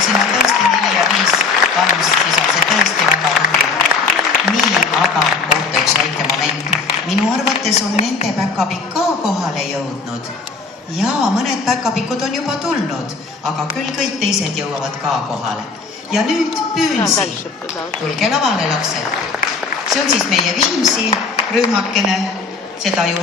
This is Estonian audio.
kui siin on tõesti 4 ja 5 vanust, siis on see tõesti väga tubli. Nii, aga oota üks väike moment. Minu arvates on nende päkapikk ka kohale jõudnud. Ja mõned päkapikud on juba tulnud, aga küll kõik teised jõuavad ka kohale. Ja nüüd Püünsi. Tulge lavale, lapsed. See on siis meie Viimsi rühmakene. Seda ju